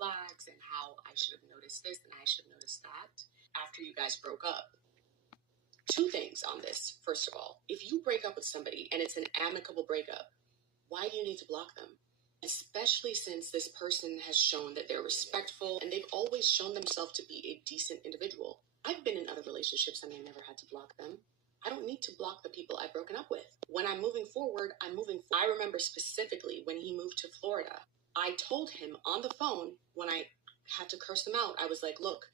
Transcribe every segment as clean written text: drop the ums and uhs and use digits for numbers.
flags and how I should have noticed this and I should have noticed that after you guys broke up. Two things on this. First of all, if you break up with somebody and it's an amicable breakup, why do you need to block them? Especially since this person has shown that they're respectful and they've always shown themselves to be a decent individual. I've been in other relationships and I never had to block them. I don't need to block the people I've broken up with. When I'm moving forward, I'm moving forward. I remember specifically when he moved to Florida, I told him on the phone when I had to curse him out, I was like, look,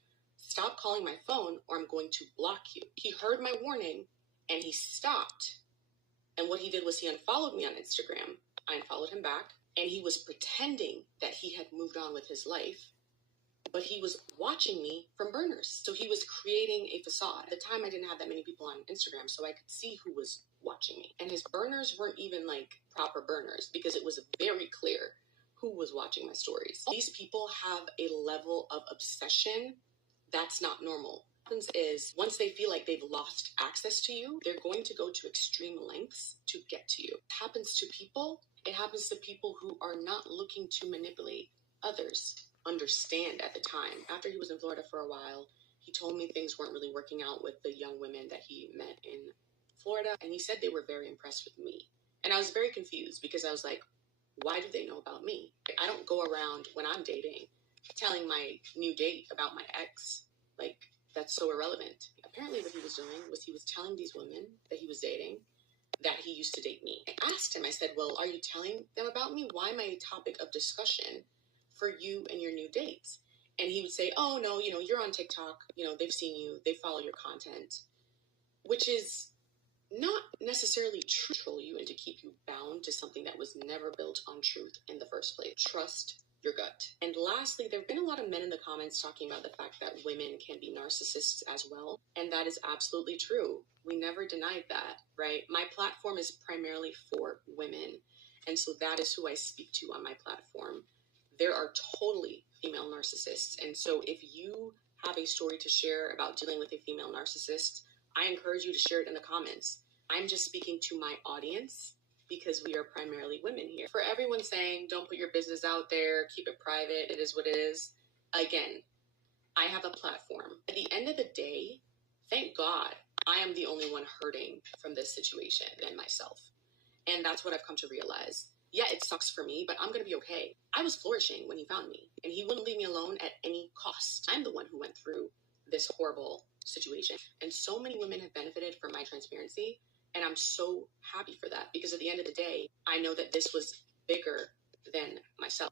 stop calling my phone or I'm going to block you. He heard my warning and he stopped. And what he did was he unfollowed me on Instagram. I unfollowed him back. And he was pretending that he had moved on with his life, but he was watching me from burners. So he was creating a facade. At the time, I didn't have that many people on Instagram, so I could see who was watching me. And his burners weren't even like proper burners because it was very clear who was watching my stories. These people have a level of obsession that's not normal. What happens is once they feel like they've lost access to you, they're going to go to extreme lengths to get to you. It happens to people. It happens to people who are not looking to manipulate others. Understand at the time, after he was in Florida for a while, he told me things weren't really working out with the young women that he met in Florida. And he said they were very impressed with me. And I was very confused because I was like, why do they know about me? I don't go around when I'm dating telling my new date about my ex. Like, that's so irrelevant. Apparently what he was doing was he was telling these women that he was dating that he used to date me. I asked him, I said, well, are you telling them about me? Why am I a topic of discussion for you and your new dates? And he would say, oh, no, you're on TikTok. They've seen you. They follow your content, which is not necessarily true to control you and to keep you bound to something that was never built on truth in the first place. Trust your gut. And lastly, there have been a lot of men in the comments talking about the fact that women can be narcissists as well. And that is absolutely true. We never denied that, right? My platform is primarily for women. And so that is who I speak to on my platform. There are totally female narcissists. And so if you have a story to share about dealing with a female narcissist, I encourage you to share it in the comments. I'm just speaking to my audience because we are primarily women here. For everyone saying, don't put your business out there, keep it private, it is what it is. Again, I have a platform. At the end of the day, thank God, I am the only one hurting from this situation than myself. And that's what I've come to realize. Yeah, it sucks for me, but I'm going to be okay. I was flourishing when he found me, and he wouldn't leave me alone at any cost. I'm the one who went through this horrible situation. And so many women have benefited from my transparency. And I'm so happy for that because at the end of the day, I know that this was bigger than myself.